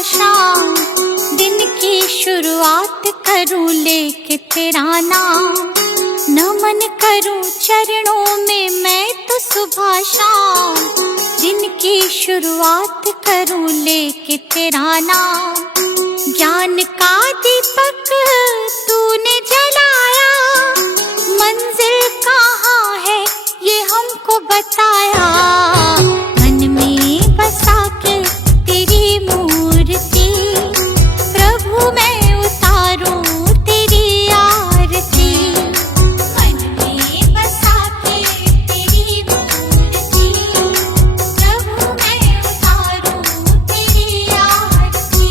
शाम, दिन की शुरुआत करूं लेके तेरा नाम। नमन करूं चरणों में मैं तो सुबह शाम, दिन की शुरुआत करूं लेके तेरा नाम। ज्ञान का दीपक तूने जलाया, मंजिल कहाँ है ये हमको बताया। मन में बसा के तेरी मूर्ति, प्रभु मैं उतारूं तेरी आरती। मन में बसा के तेरी मूर्ति, प्रभु मैं उतारूं तेरी आरती।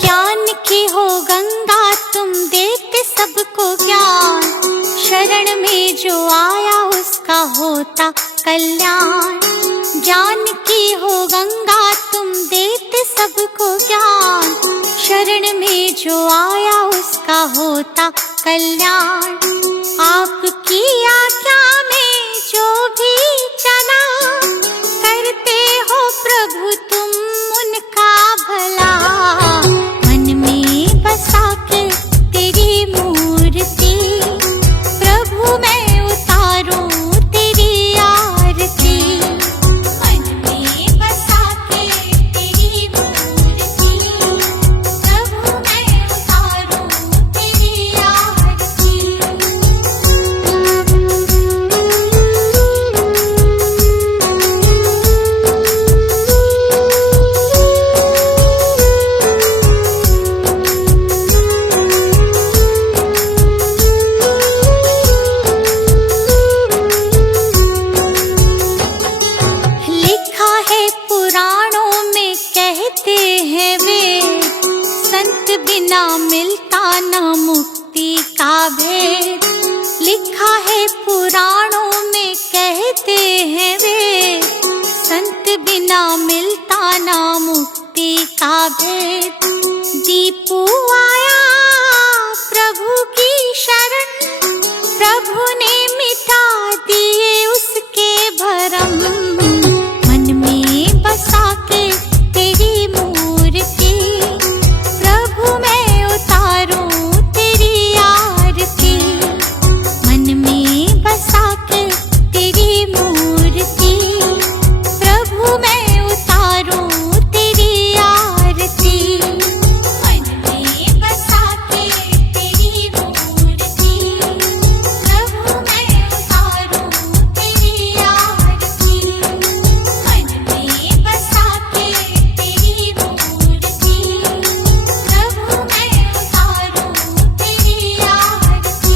ज्ञान की हो गंगा तुम देते सबको ज्ञान, शरण में जो आया उसका होता कल्याण। ज्ञान की हो गंगा तुम देते सबको ज्ञान, शरण में जो आया उसका होता कल्याण। आपकी आज्ञा में जो भी चला, करते हो प्रभु तुम उनका भला। मन में बसा के तेरी मूर्ति, प्रभु मैं उतारूं तेरी आरती। मन में बसा के तेरी मूर्ति, प्रभु मैं उतारूं तेरी आरती। लिखा है पुराणों में कहते हैं वेद, संत बिना मिलता न मुक्ति का भेद। लिखा है पुराणों में कहते हैं वेद, संत बिना मिलता न मुक्ति का भेद। दीपू आया प्रभु की शरण, प्रभु ने मिटा दिए उसके भरम। मन में बसा के तेरी मूर्ति, प्रभु मैं उतारूं तेरी आरती। मन में बसा के तेरी मूर्ति, प्रभु मैं उतारूं तेरी आरती। मन में बसा के तेरी मूर्ति, प्रभु मैं उतारूं तेरी आरती। मन में बसा के तेरी मूर्ति, प्रभु मैं उतारूं तेरी आरती।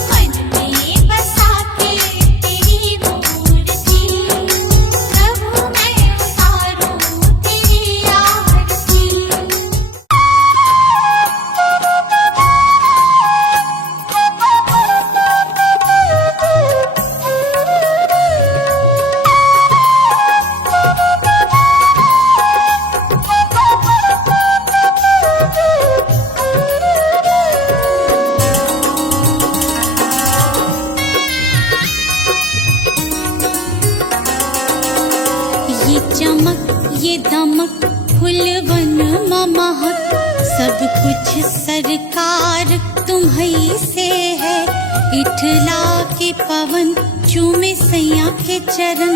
मन में बसा के तेरी मूर्ति, प्रभु मैं उतारूं तेरी ये चमक ये दमक फुलवन महक, सब कुछ सरकार तुम्हीं से है। इठला के पवन चूमे सैया के चरण,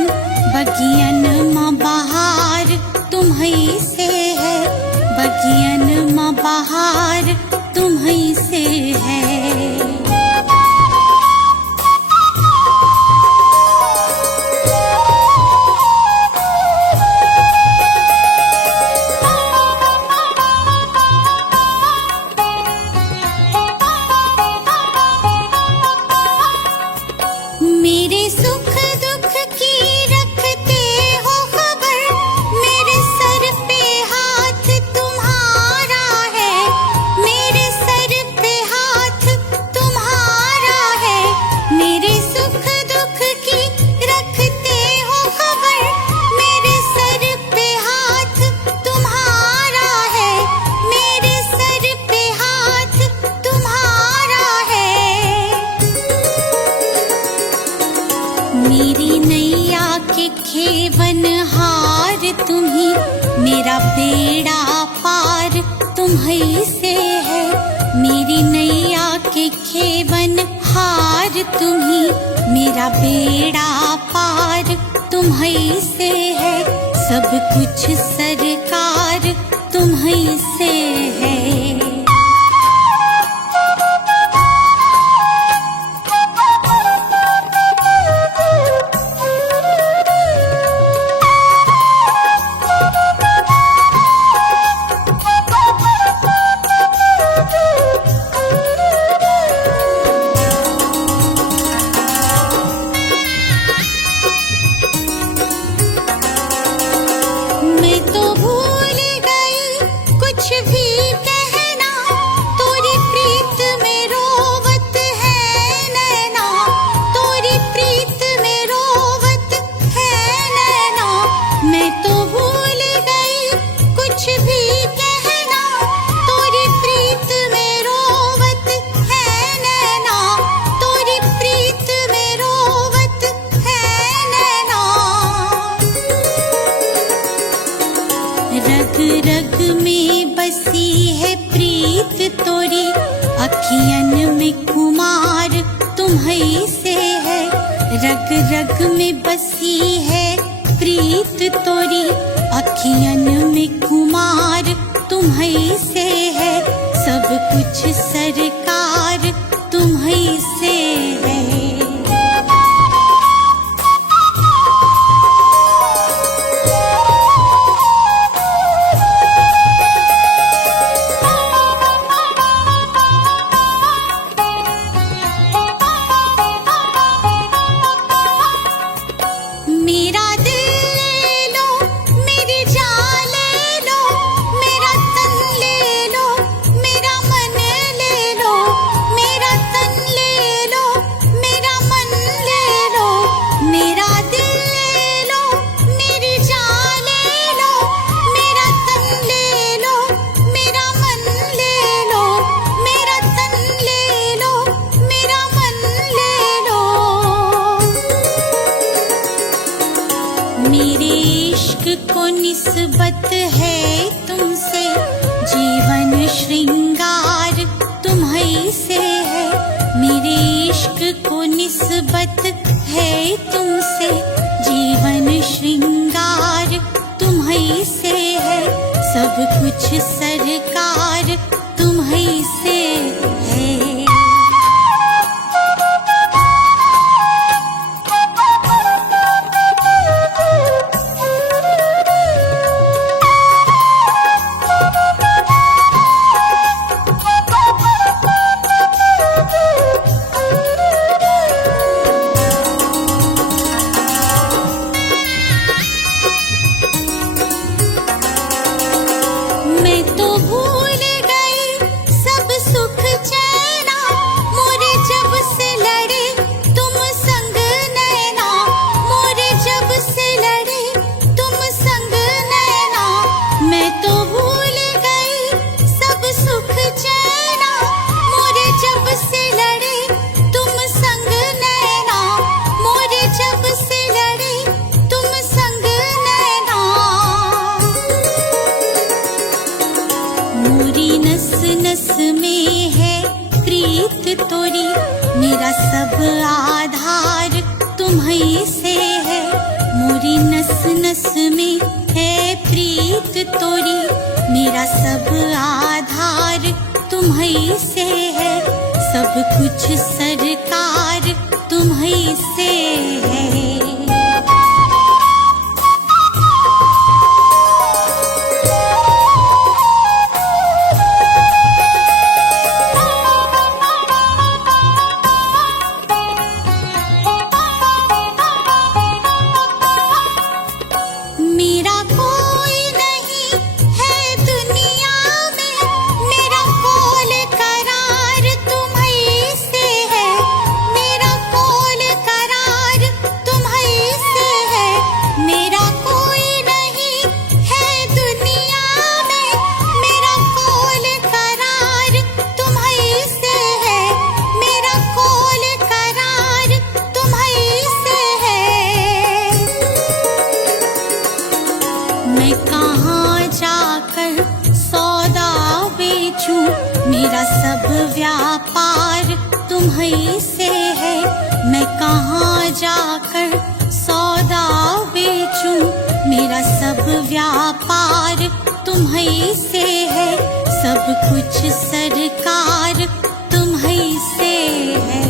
बगियन माँ बहार तुम्हीं से है। बगियन माँ बहार तुम्हीं से है। मेरे सुख दुख की रखते हो खबर, मेरे सर पे हाथ तुम्हारा तुम्हीं से है। मेरी नैया के खेवन हार तुम्हीं, मेरा बेड़ा पार तुम्हीं से है। सब कुछ सरकार तुम्हीं से है। मैं तो भूल गई कुछ भी कहना, तोरी प्रीत में रोवत है नैना, तोरी प्रीत में रोवत है नैना। मैं तो भूल गई कुछ भी कहना, तोरी प्रीत में रोवत है नैना, तोरी प्रीत में रोवत है नैना। रग रग में बसी है प्रीत तोरी, अखियन में खुमार तुम्हीं से है। रग रग में बसी है प्रीत तोरी, अखियन में खुमार तुम्हीं से है। सब कुछ सरकार तुम्हीं से है। मेरा दिल ले लो, मेरी जान ले लो, मेरा तन ले लो, मेरा मन ले लो, मेरा तन ले लो, मेरा मन ले लो। मेरा दिल ले लो, मेरी जान ले लो, मेरा तन ले लो, मेरा मन ले लो, मेरा तन ले लो, मेरा मन ले लो। मेरे इश्क को निस्बत है तुमसे, जीवन श्रृंगार तुम्हीं से है। मेरे इश्क को निस्बत है तुमसे, जीवन श्रृंगार तुम्हीं से है। सब कुछ सरकार तुम्हीं से है। मैं तो भूल गई सब सुख चैना, मोरे जब से लड़े तुम संग नैना, मोरे जब से लड़े तुम संग नैना। मैं तो भूल गई सब सुख चैना, मोरे जब से लड़े तुम संग नैना, मोरे जब से लड़े तुम संग नैना। मोरी नस नस में है प्रीत तोरी, मेरा सब आधार तुम्हीं से है। मोरी नस नस में है प्रीत तोरी, मेरा सब आधार तुम्हीं से है। सब कुछ सरकार तुम्हीं से है। मेरा कोई नहीं है दुनिया में, मेरा कोल करार तुम्हीं से है। मेरा कोल करार तुम्हीं बेचूं, मेरा सब व्यापार तुम्हीं से है। मैं कहाँ जाकर सौदा बेचूं, मेरा सब व्यापार तुम्हीं से है। सब कुछ सरकार तुम्हीं से है।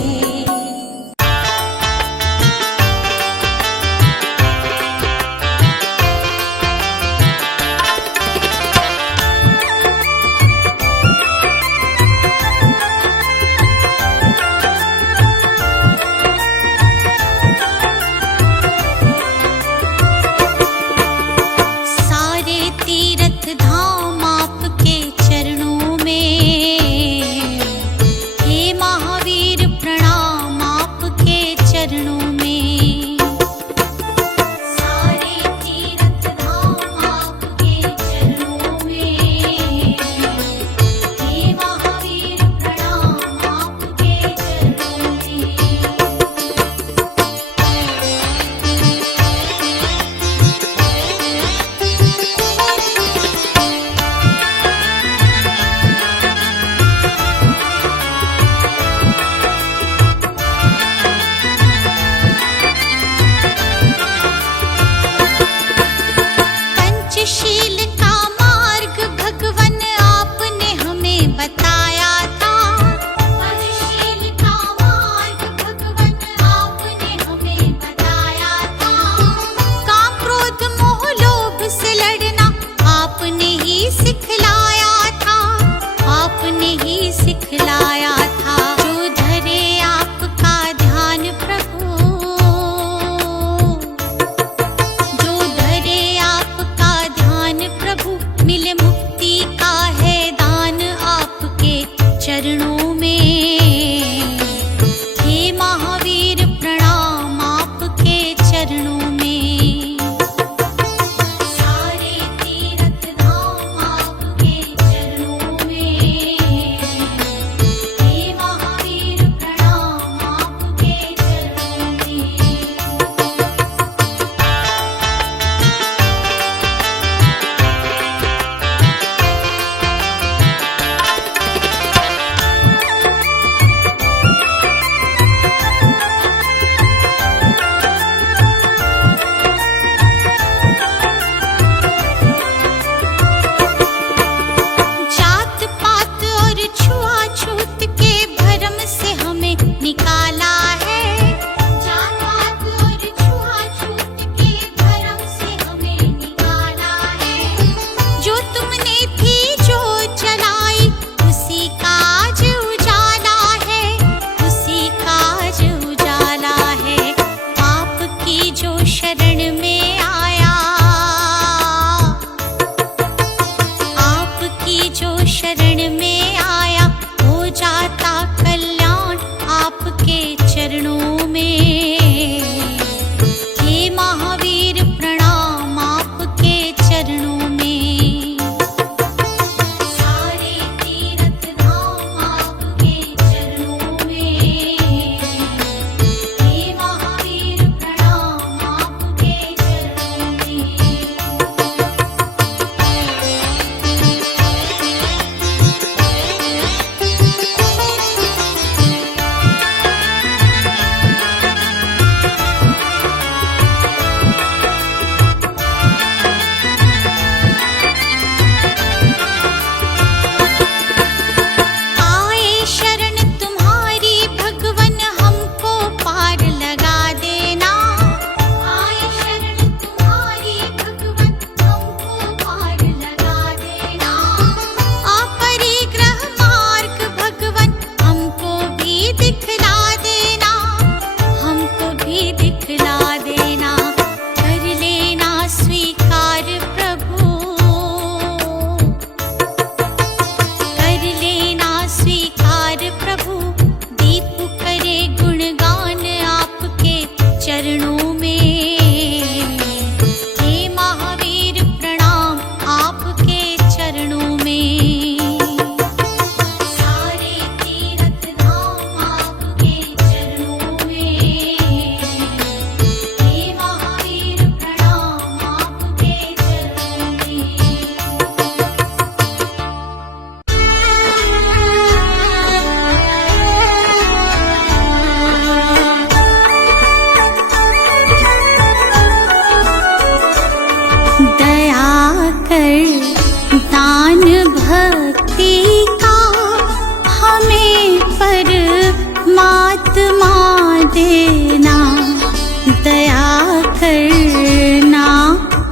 देना, दया करना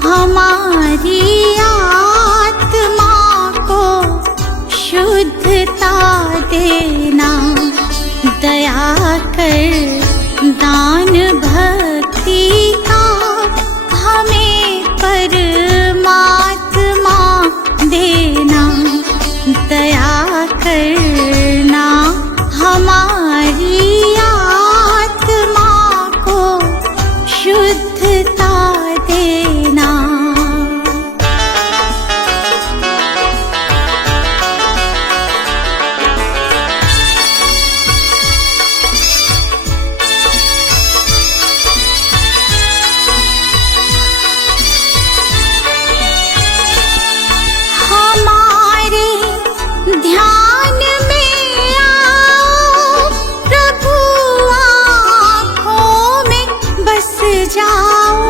हमारी आत्मा को शुद्धता देना, दया कर दान भक्ति का हमें परमात्मा देना, दया करना हमारी आत्मा को शुद्धता देना। हमारे ध्यान में आओ प्रभु, आँखों में बस जाओ।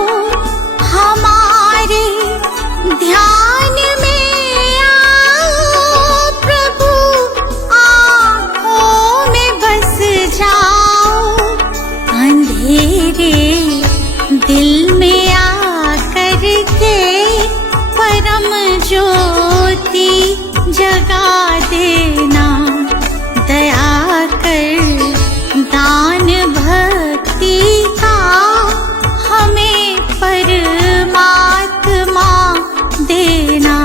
हमारे ध्यान में आओ प्रभु, आँखों में बस जाओ। अंधेरे दिल में आकर के परम ज्योति जगा देना, दया कर दान भक्ति का हमें परमात्मा देना।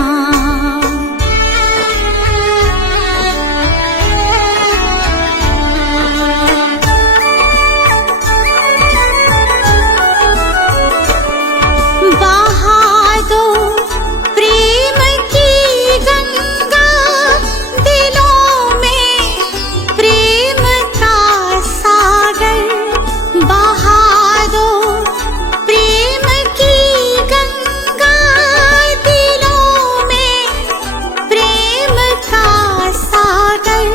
बहा दो प्रेम की गंगा दिलों में, प्रेम का सागर बहा दो। प्रेम की गंगा दिलों में, प्रेम का सागर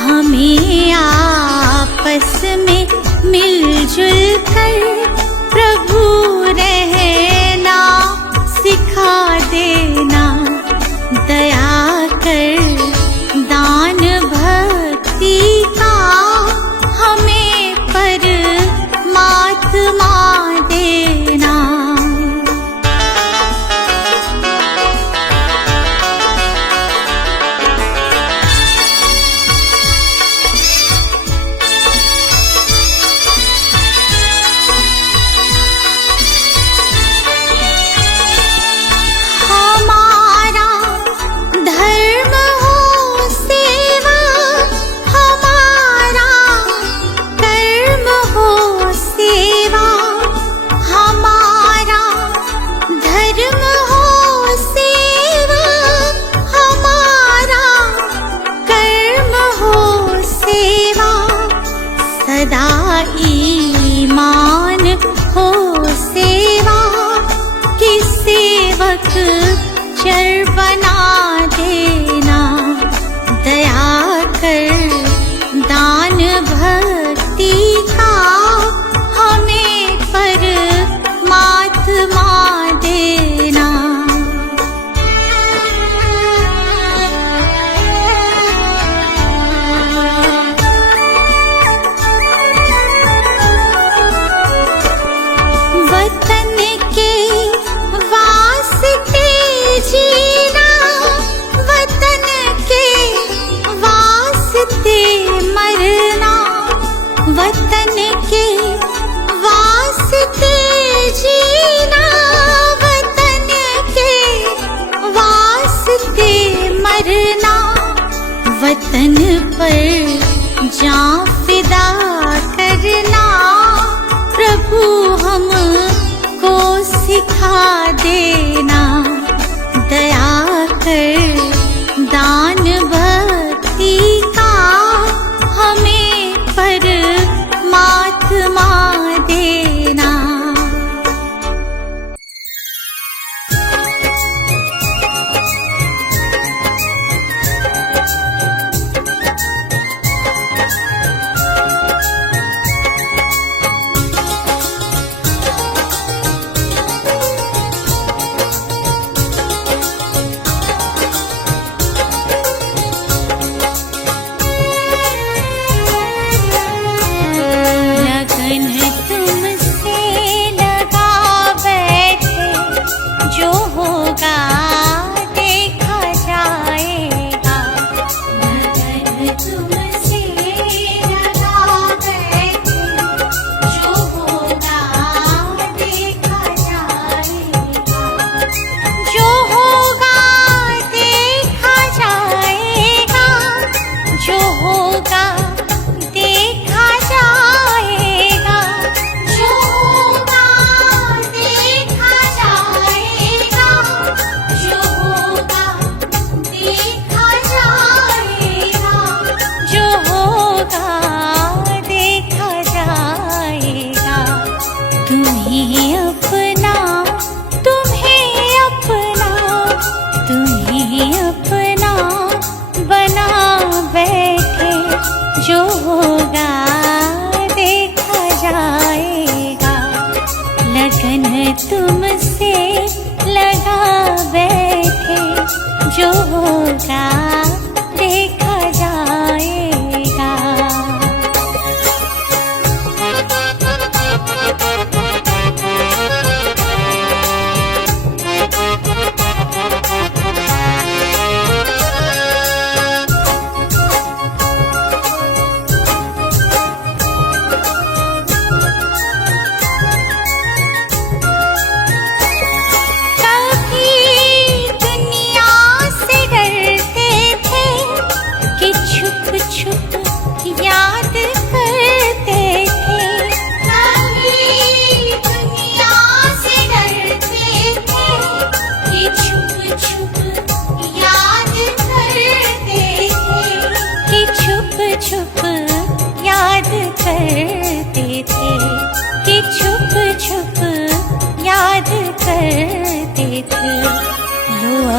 हमें आपस में मिलजुल कर प्रभु रहना सिखा देना, दया कर दान भक्ति का हमें परमात्मा देना। हमारा धर्म हो सेवा, हमारा कर्म हो सेवा। हमारा धर्म हो सेवा, हमारा कर्म हो सेवा। सदा ईमान हो सेवा, कि सेवक चर बना देना, दया कर दान भक्ति का हमें परमात्मा देना। वतन के वास्ते जीना, वतन के वास्ते मरना, वतन के वास्ते जीना, वतन के वास्ते मरना। वतन पर जान फिदा करना प्रभु हमको सिखा देना, दया कर दान भक्ति का हमें परमात्मा देना।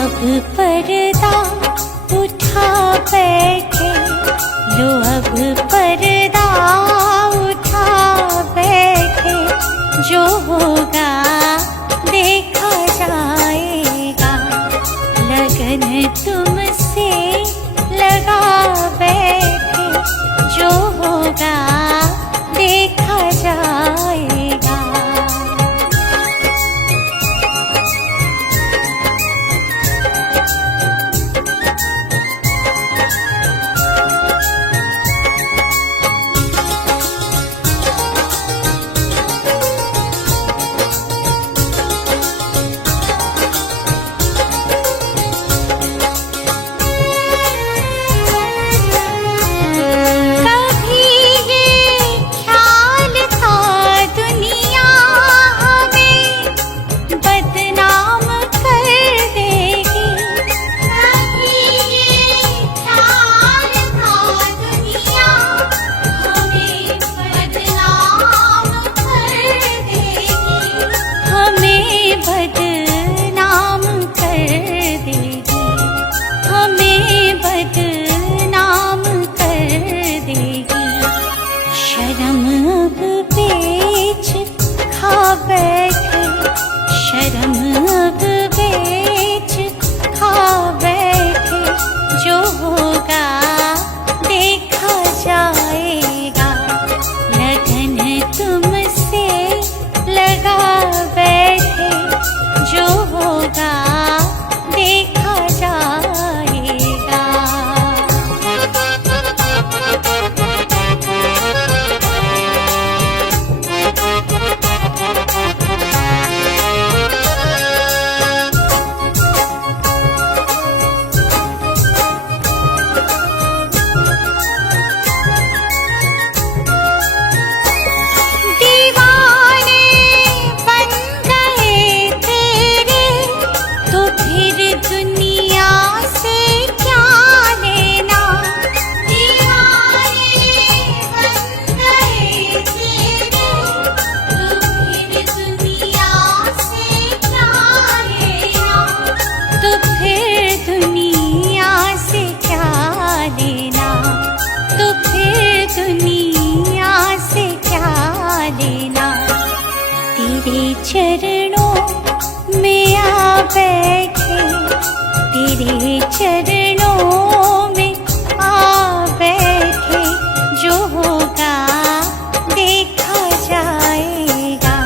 अब पर्दा उठा बैठे, लो अब पर्दा उठा बैठे, जो होगा देखा जाएगा, लगन तुमसे लगा बैठे, जो होगा देखा जाएगा। चरणों में आ बैठे, तेरे चरणों में आ बैठे, जो होगा देखा जाएगा,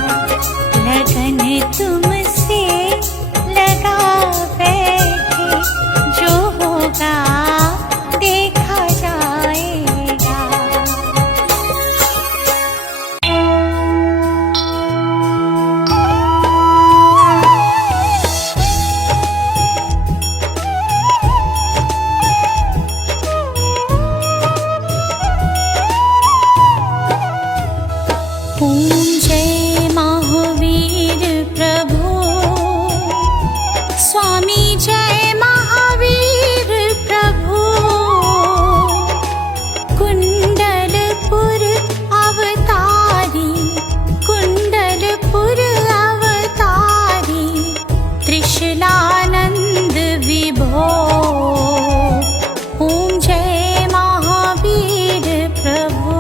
लगन तुमसे लगा बैठे, जो होगा देखा जाएगा। ओम जय महावीर प्रभु, स्वामी जय महावीर प्रभु, कुंडलपुर अवतारी, कुंडलपुर अवतारी, त्रिशूलानंद विभो। ओम जय महावीर प्रभु।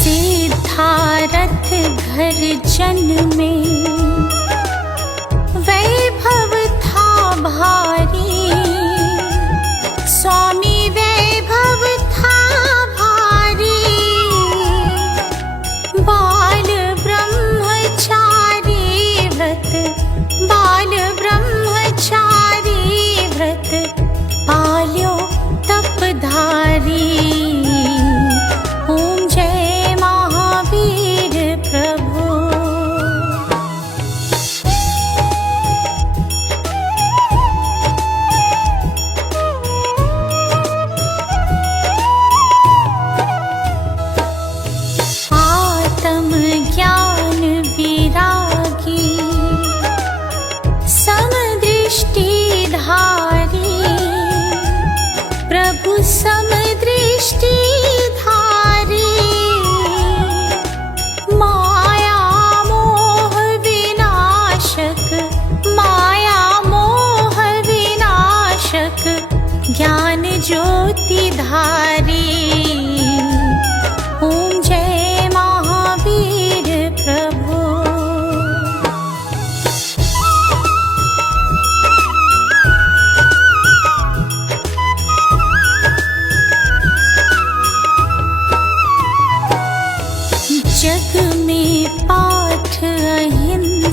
सिद्धारथ घर जन्मे, वैभव था भारी, स्वामी वैभव था भारी, बाल ब्रह्मचारी व्रत, बाल ब्रह्मचारी व्रत, पाल्यो तपधारी। ओम जय महावीर प्रभु।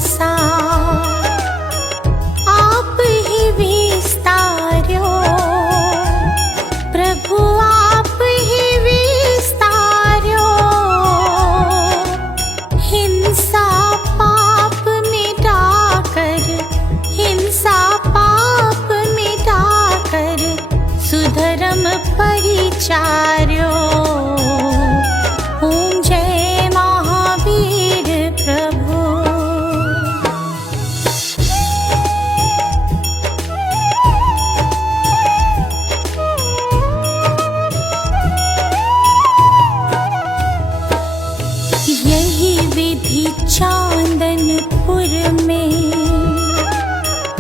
संसार आप ही विस्तार्यो, प्रभु आप ही विस्तार्यो। हिंसा पाप मिटाकर, हिंसा पाप मिटाकर सुधर्म परिचार्यो। ओम जय महावीर प्रभु। यही विधि चांदनपुर में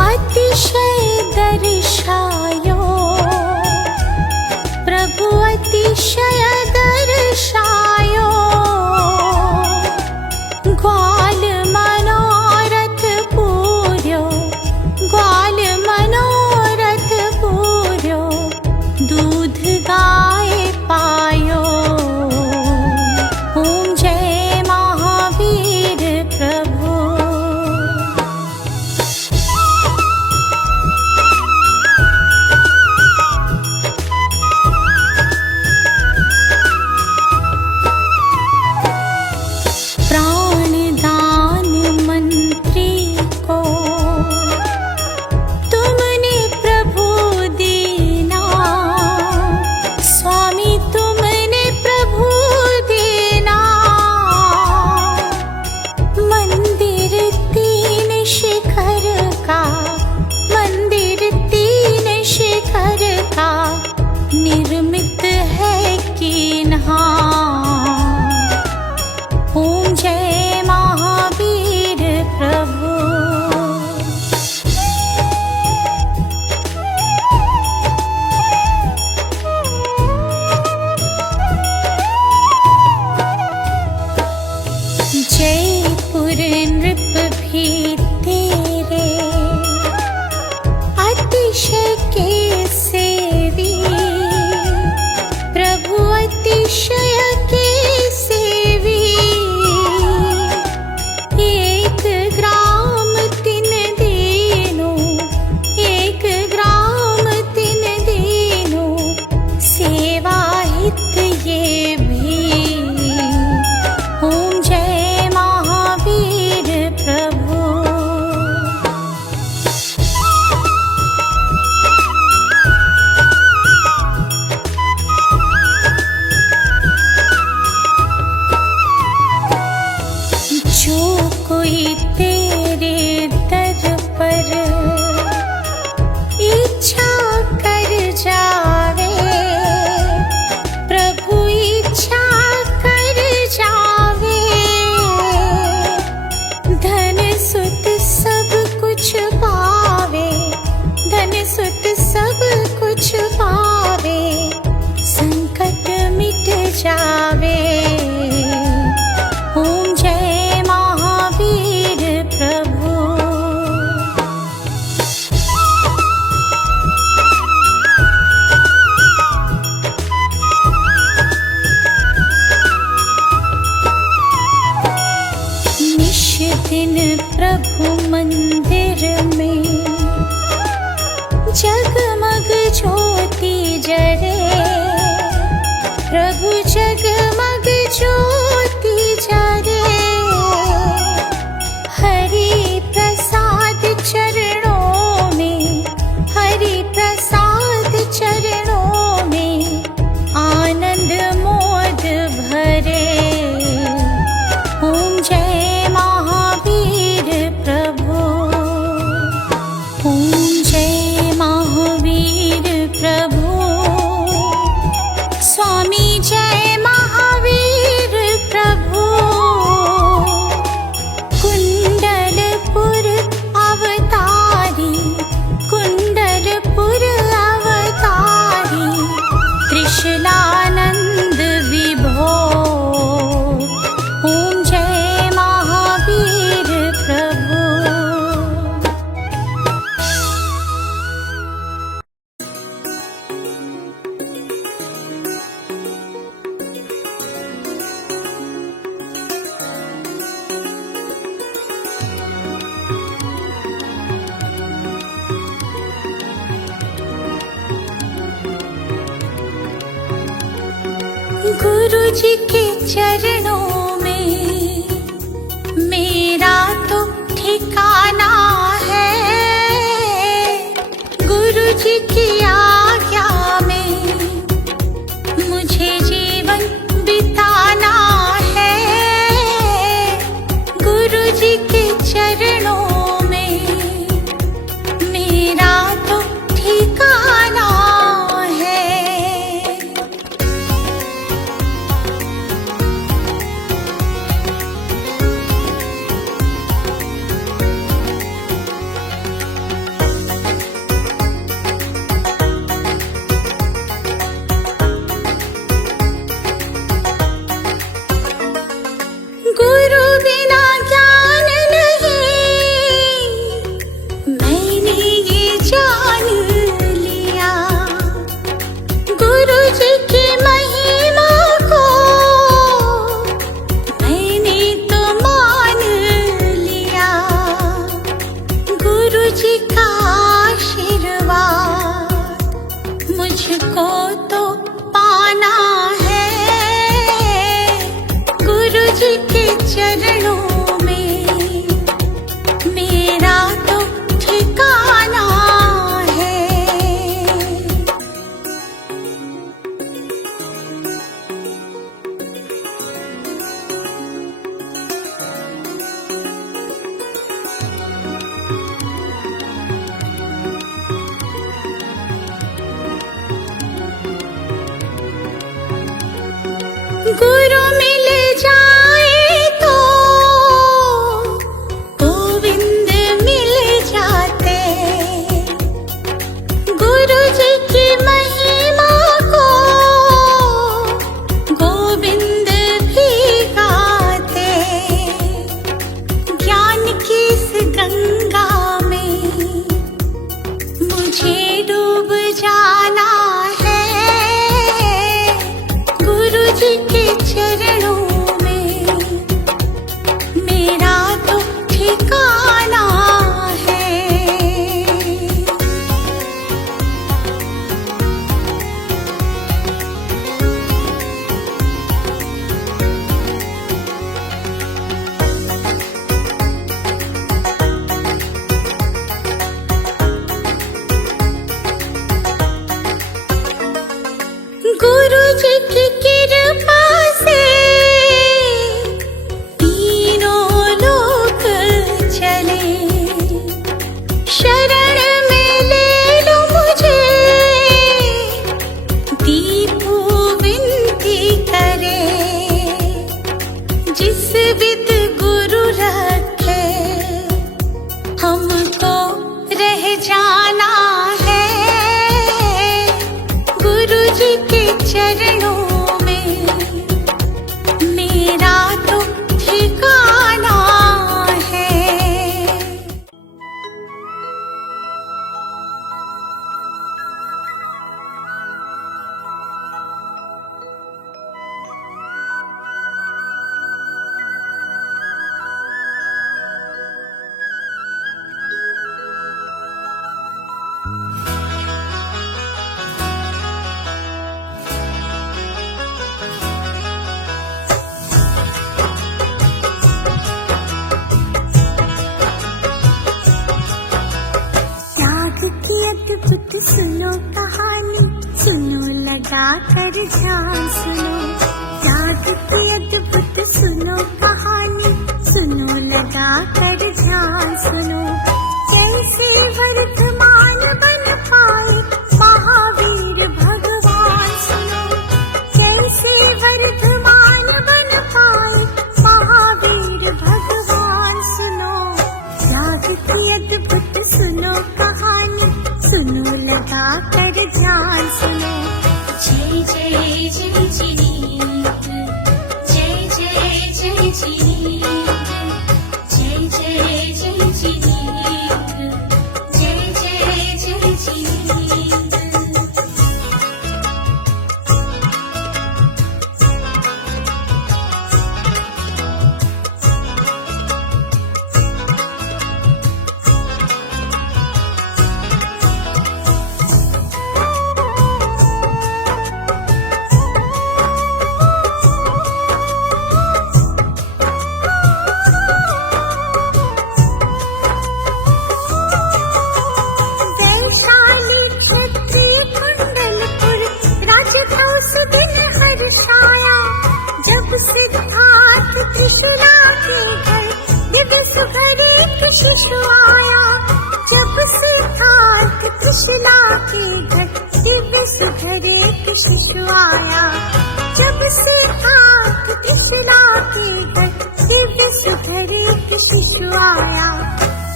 अतिशय दर्शायो, प्रभु अतिशय दर्शायो। ग्वाल मनोरथ पूर्यो, ग्वाल मनोरथ पूर्यो, दूध गाय पायो। ओम जय महावीर प्रभु। प्राणदान मंत्री को तुमने प्रभु दीना, स्वामी तुमने प्रभु दीना। मंदिर तीन शिखर का, मंदिर तीन शिखर का निर्मित है कीन्हा। ओम जय महावीर प्रभु। जयपुर नृप भी तेरे अतिशय के सेवी, प्रभु अतिशय के सेवी। एक ग्राम तिन दीनो, एक ग्राम तिन दीनो, सेवा हित ये भी। ओम जय महावीर प्रभु। जो कोई तेरे दर पर इच्छा कर जावे, प्रभु इच्छा कर जावे। धन सुत सब कुछ पावे, धन सुत सब कुछ पावे, संकट मिट जावे। ओम जय महावीर प्रभु। निश दिन प्रभु मंदिर में जगमग ज्योति जरे, प्रभु जगमग ज्योति जरे। हरि प्रसाद चरणों में, हरि प्रसाद चरणों में आनंद मोद भरे। ओम जय महावीर प्रभु। ओम जय महावीर। गुरु जी के चरणों में मेरा तो ठिकाना है। गुरु जी की आज्ञा में मुझे जीवन बिताना है। गुरु जी के चरणों में मेरा तो ठिकाना है। गुरु बिना ज्ञान नहीं, मैंने ये जान लिया। गुरु जी की महिमा को मैंने तो मान लिया। गुरु जी का आशीर्वाद मुझको तो पाना है। गुरु जी के चरणों में मेरा तो ठिकाना है। गुरु मिल जाए तो गोविंद मिल जाते। गुरु जी की महिमा को गोविंद भी गाते। ज्ञान की इस गंगा में मुझे डूब जाना है। गुरु जी के चरणों में मेरा तो ठिकाना है। गुरु जी की कृपा से तीनों लोक चले। शरण में ले लो मुझे, दीपू विनती करे। जिस विद गुरु रखे हमको रह जाना है। गुरु जी के चरणों में मेरा तो ठिकाना है। अद्भुत सुनो कहानी, सुनो लगा कर ध्यान सुनो। त्याग की अद्भुत सुनो कहानी, सुनो लगा कर ध्यान सुनो। कैसे वर्धमान बन पाए महावीर भगवान सुनो। कैसे वर्धमान बन पाए महावीर भगवान सुनो। त्याग की अद्भुत सुनो कहानी, सुनो लगा कर ध्यान सुनो। जय जय जय सिद्धार्थ त्रिशूला के घर दिव्य सुघर एक शिशु आया। जब सिद्धार्थ त्रिशूला के घर दिव्य सुघर एक शिशु आया। जब सिद्धार्थ त्रिशूला के घर दिव्य सुघर एक शिशु आया।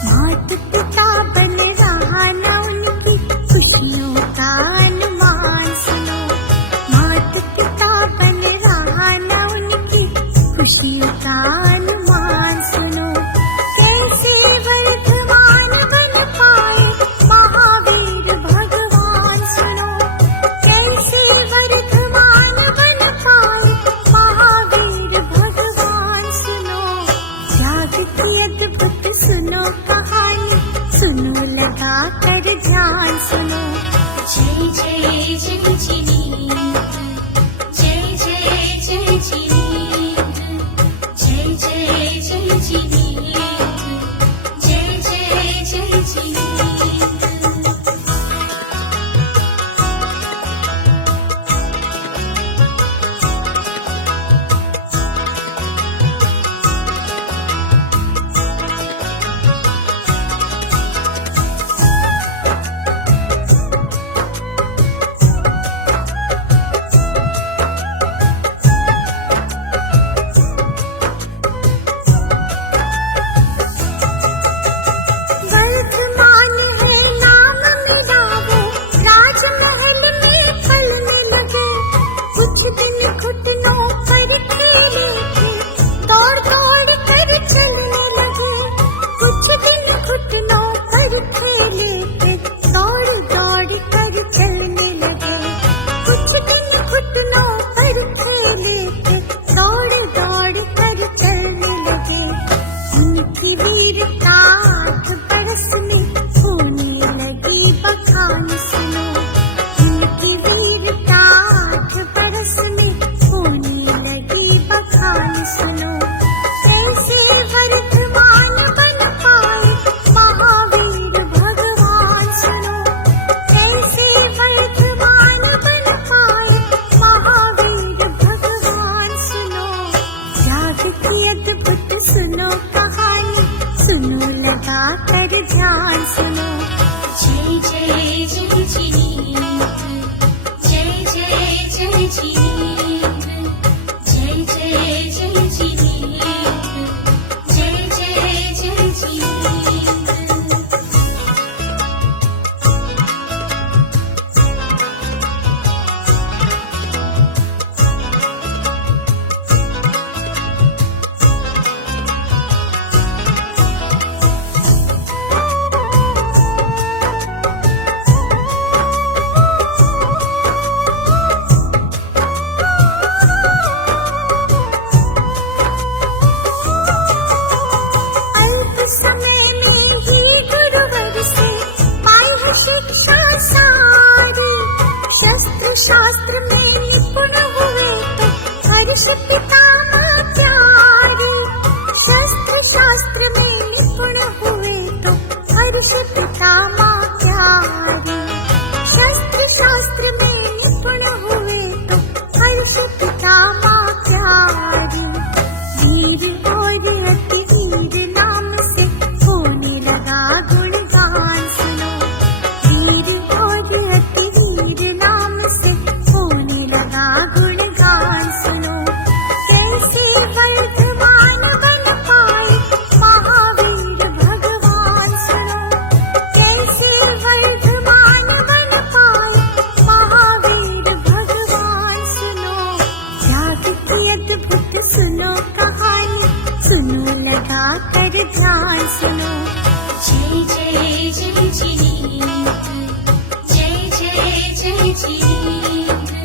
मात पिता बन रहा न उनकी खुशियों का अनुमान सुनो। मात पिता बन रहा न उनकी खुशियों का अनुमान सुनो। कैसे वर्धमान बन पाए महावीर भगवान सुनो। कैसे वर्धमान बन पाए महावीर भगवान सुनो। त्याग की अद्भुत सुनो कहानी, सुनो लगा कर ध्यान सुनो। जय जय जय जिनेंद्र, जय जय जय जिनेंद्र, जय जय जय जिनेंद्र, जय जय जय जिनेंद्र। वर्धमान है नाम मेरा वो, राजमहल में पलने लगे। कुछ दिन घुटनों पर खेले थे, दौड़ दौड़ कर चलने लगे। कुछ दिन घुटनों पर खेले थे, दौड़ दौड़ कर चलने लगे। कुछ दिन घुटनों पर खेले थे, दौड़ दौड़ कर चलने लगे। उनकी वीरता बरस में होने लगी बखान सुनो। उनकी वीरता बरस में होने लगी बखान सुनो। कैसे वर्धमान बन पाए महावीर भगवान सुनो। कैसे वर्धमान बन पाए महावीर भगवान सुनो। त्याग की अद्भुत सुनो कहानी, सुनो लगा कर ध्यान सुनो। जय जय जय जिनेंद्र, जय जय जय जिनेंद्र, जय जय जय जिनेंद्र, जय जय जय जिनेंद्र। अल्प समय में ही गुरुवर से पाई है शिक्षा सारी। शस्त्र शास्त्र में निपुण हुए तो हर्ष पितामह प्यारी। शस्त्र शास्त्र में निपुण हुए तो हर्ष पितामह प्यारी। शस्त्र शास्त्र में निपुण हुए तो हर्ष पितामह प्यारी। वीर और अति वीर नाम से होने लगा गुणगान सुनो। वीर और अति वीर नाम से होने लगा गुणगान सुनो। कैसे वर्धमान बन पाए महावीर भगवान सुनो। कैसे वर्धमान बन पाए महावीर भगवान सुनो। त्याग की अद्भुत सुनो कहानी, सुनो लगा कर ध्यान सुनो। जय जय जय जिनेंद्र, जय जय जय जिनेंद्र,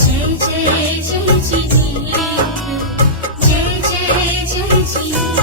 जय जय जय जिनेंद्र, जय जय जय जिनेंद्र।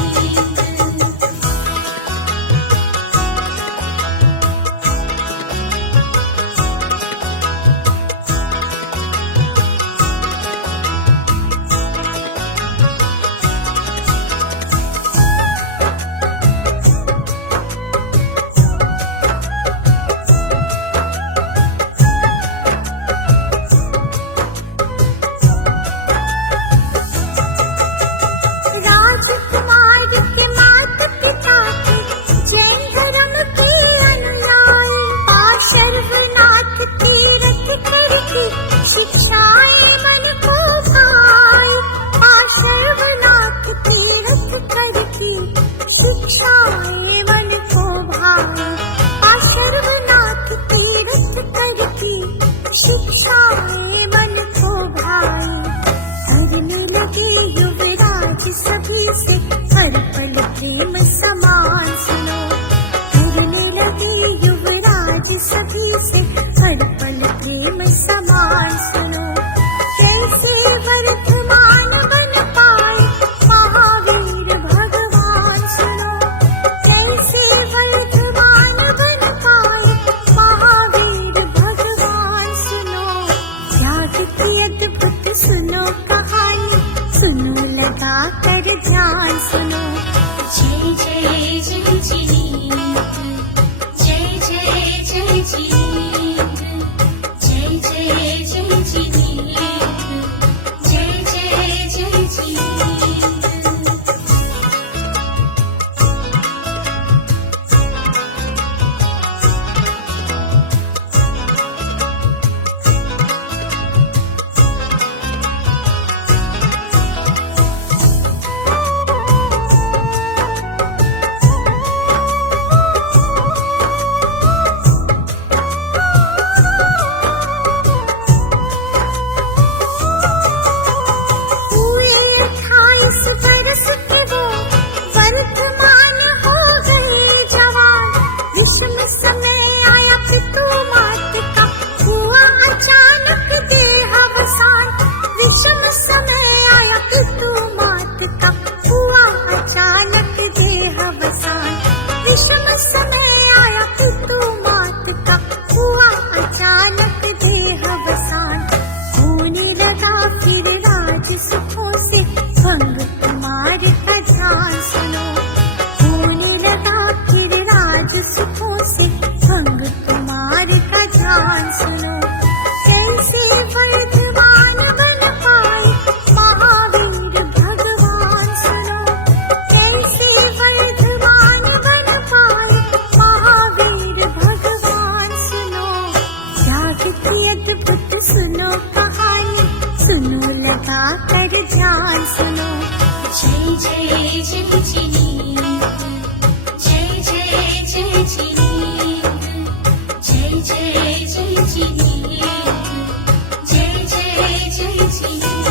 सभी से हर पल प्रेम समान सुनो, करने लगे युवराज सभी से हर पल प्रेम समान सुनो। कैसे वर्धमान बन पाए महावीर भगवान सुनो, कैसे वर्धमान बन पाए महावीर भगवान सुनो। त्याग की अद्भुत सुनो कहानी, सुनो लगा कर ध्यान सुनो। जय जय जय जिनेंद्र, जय जय जय जिनेंद्र, जय जय जय जिनेंद्र, जय जय जय जिनेंद्र। हुए 28 बरस के वो वर्धमान हो गए जवान। विषम समय आया पितु मात का, हुआ अचानक देहावसान। विषम समय आया पितु मात का, हुआ अचानक देहावसान। विषम समय आया पितु मात का, हुआ अचानक देहावसान। होने लगा फिर राज सुखों से भंग, कुमार का ध्यान सुनो। होने लगा फिर राज सुखों से भंग, कुमार का ध्यान सुनो। कैसे वर्धमान बन पाए महावीर भगवान सुनो, कैसे वर्धमान बन पाए महावीर भगवान सुनो। त्याग की अद्भुत सुनो कहानी, सुनो लगा कर ध्यान सुनो। जय जय जय जिनेंद्र, जय जय जय जिनेंद्र, जय जय जय जिनेंद्र, जय जय जय जिनेंद्र।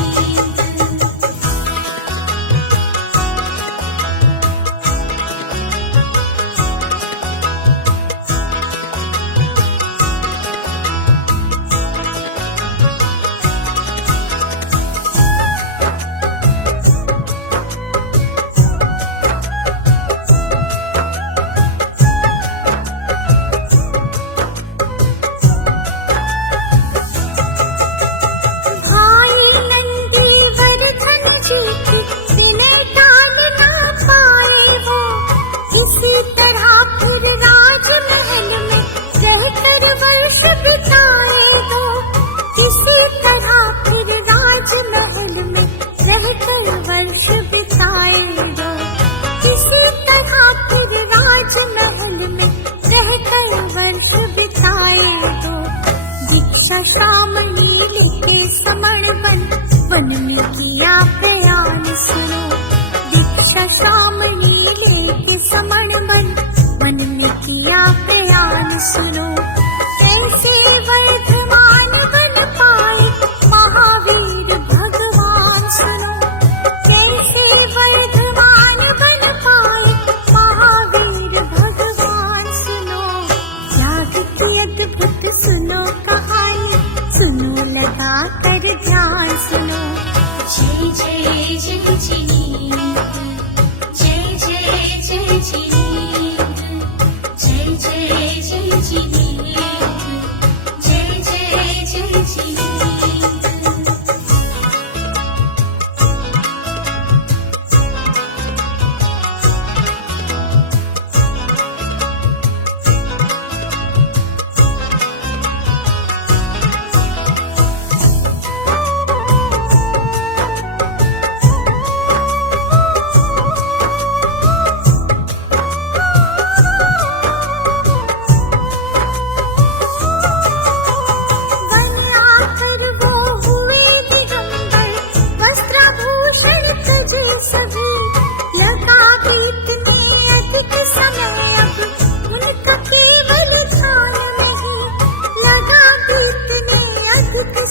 भाई नंदी वर्धन जी की विनय टाल ना पाए वो, इसी तरह फिर राजमहल में रहकर वर्ष बिताए वो। इसी तरह फिर राजमहल में रहकर वर्ष बिताए वो। इसी तरह फिर राजमहल में रहकर वर्ष बिताए वो। दीक्षा श्रामणी लेके समण वन में किया प्रयाण सुनो। दीक्षा श्रामणी लेके समण वन में किया प्रयाण सुनो। कैसे वर्धमान बन पाए महावीर भगवान सुनो, कैसे वर्धमान बन पाए महावीर भगवान सुनो। त्याग की अद्भुत सुनो कहानी, सुनो लगा कर ध्यान सुनो। जय जय जय जिनेंद्र, जय जय जय जिनेंद्र, जय जय जय जिनेंद्र, जय जय जय जिनेंद्र।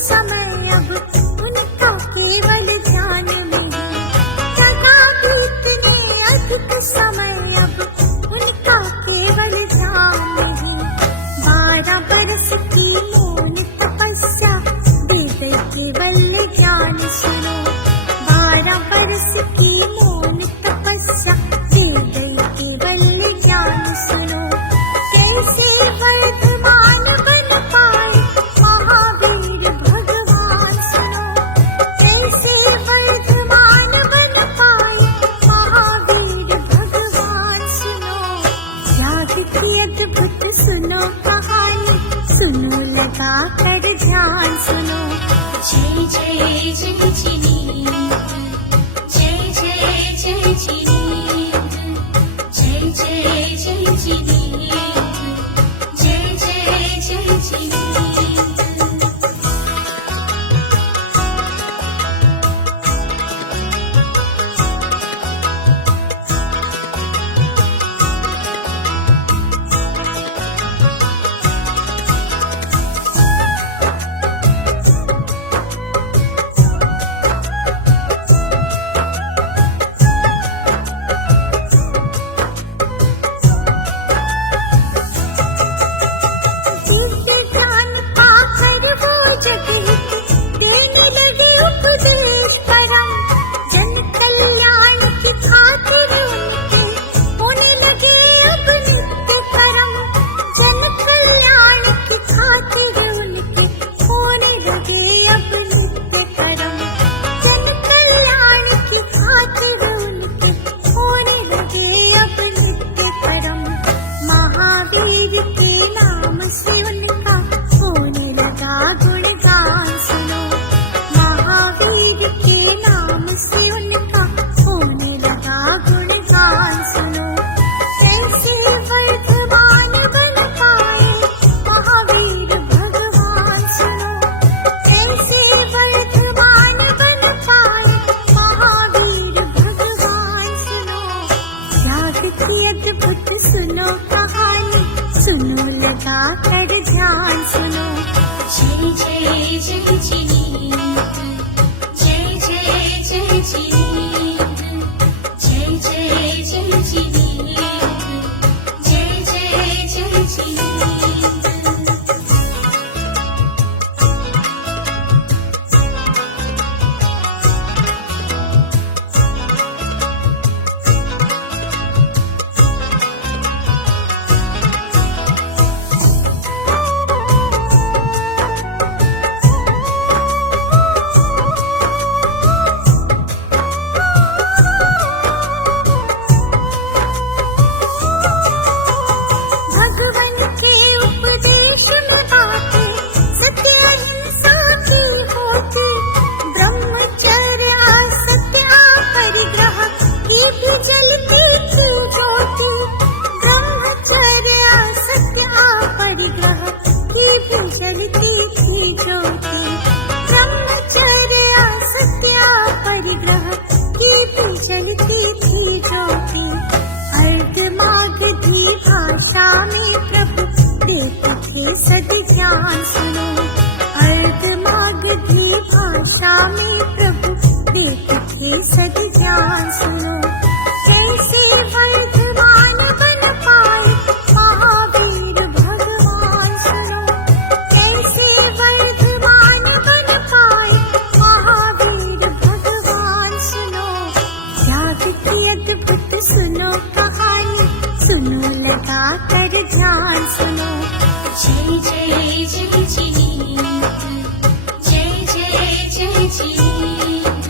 समय अब उनका केवल ध्यान में ही लगा वर्ष की मौन तपस्या दे गई केवल ज्ञान सुनो। कैसे वर्धमान बन पाए महावीर भगवान सुनो। कैसे वर्धमान बन पाए महावीर भगवान सुनो। त्याग की अद्भुत सुनो कहानी, सुनो लगा कर ध्यान सुनो। जय जय जय जिनेन्द्र, जय जय जय जिनेन्द्र, जय जय जय जिनेन्द्र, जय जय जय जिनेन्द्र। दिव्य ज्ञान पाकर वो जगत देने लगे उपदेश परम। जन कल्याण की खातिर उनके होने लगे अब नित्य कर्म। जन कल्याण की खातिर उनके होने लगे अब नित्य कर्म। जन कल्याण की खातिर उनके होने लगे अब नित्य कर्म। महावीर के नाम से उनका होने लगा गुणगान सुनो। महावीर के नाम से उनका होने लगा गुणगान सुनो। कैसे वर्धमान बन पाए महावीर भगवान सुनो। कैसे वर्धमान बन पाए महावीर भगवान सुनो। त्याग की अद्भुत सुनो कहानी, सुनो लगा कर ध्यान सुनो। जय जय जय जिनेन्द्र, जय जय जय जिनेन्द्र, जय जय जय जिनेन्द्र, जय जय जय जिनेन्द्र। भगवन के उपदेश में बातें सत्य अहिंसा की होती। ब्रह्मचर्य असत्य अपरिग्रह की भी जलती थी ज्योति। ब्रह्मचर्य असत्य अपरिग्रह की भी जलती थी ज्योति। ब्रह्मचर्य असत्य अपरिग्रह की भी जलती थी ज्योति। अर्धमागधी भाषा में प्रभु देते थे सद ज्ञान सुनो। अर्धमागधी भाषा में प्रभु देते थे सद ज्ञान सुनो। कैसे वर्धमान बन पाए महावीर भगवान सुनो। कैसे वर्धमान बन पाए महावीर भगवान सुनो। त्याग की अद्भुत सुनो कहानी, सुनो लगा कर ध्यान सुनो। जय जय जय जिनेन्द्र, जय जय जय जिनेन्द्र,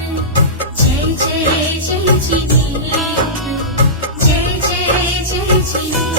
जय जय जय जिनेन्द्र, जय जय जय जिनेन्द्र।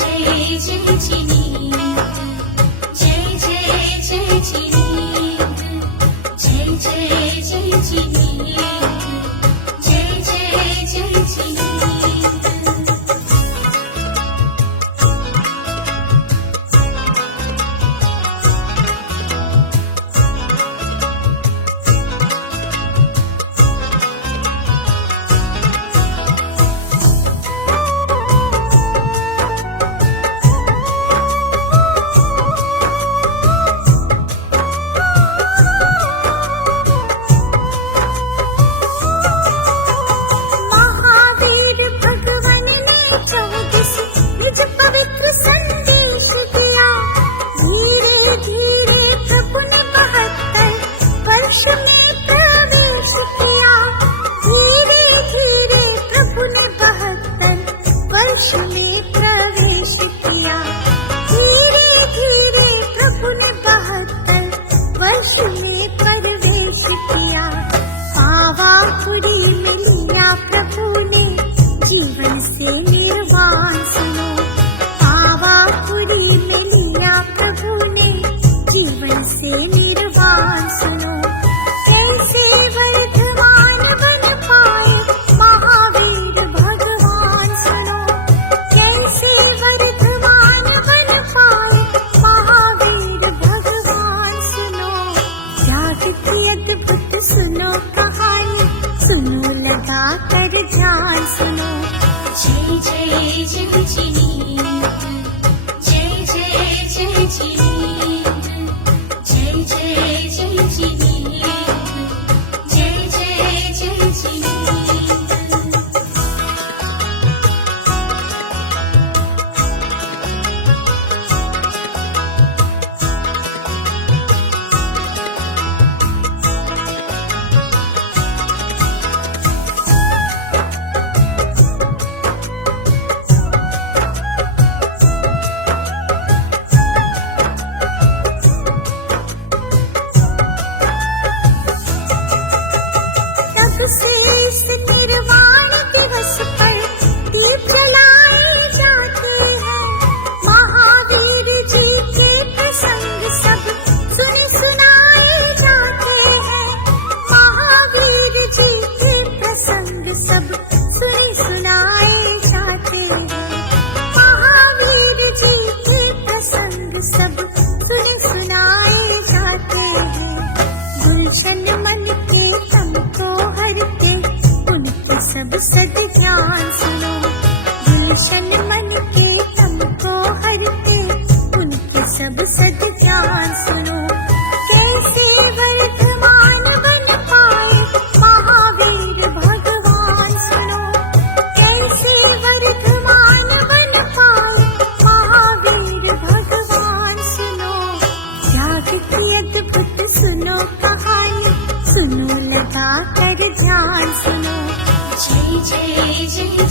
जय जय जिनेन्द्र जय जय जय जिनेन्द्र जय जय जय जिनेन्द्र जय जय जय जिनेन्द्र महावीर भगवान ने 24 निज पवित्र संदेश दिया। धीरे धीरे प्रभु ने 72 वर्ष में प्रवेश किया। धीरे धीरे प्रभु ने 72 वर्ष में प्रवेश किया। धीरे धीरे प्रभु ने 72 वर्ष में प्रवेश किया। पावापुरी में लिया प्रभु ने जीवन से निर्वाण सुनो। पावापुरी में लिया प्रभु ने जीवन से निर्वाण सुनो। कैसे वर्धमान बन पाए महावीर भगवान सुनो। कैसे वर्धमान बन पाए महावीर भगवान सुनो। त्याग की अद्भुत सुनो कहानी सुनो लगा कर ध्यान सुनो। जय जय जय जिनेन्द्र जय जय जय जिनेन्द्र जय जय जय जिनेन्द्र जय जय जय जिनेन्द्र तब से इस निर्वाण दिवस पर दीप जलाए जाते हैं। महावीर जी के प्रसंग सब सुने सुनाए जाते हैं। महावीर जी के प्रसंग सब सुने सुनाए जाते हैं। महावीर जी के प्रसंग सब सुने सुनाए जाते हैं। गुलशन मन के तम को हर के उनके सब सद ज्ञान सुनो। गुलशन मन के तम को हर के उनके सब सद ज्ञान सुनो। कैसे वर्धमान बन पाए महावीर भगवान सुनो। कैसे वर्धमान बन पाए महावीर भगवान सुनो। त्याग की अद्भुत सुनो कहानी सुनो लगा कर ध्यान सुनो। जय जय जय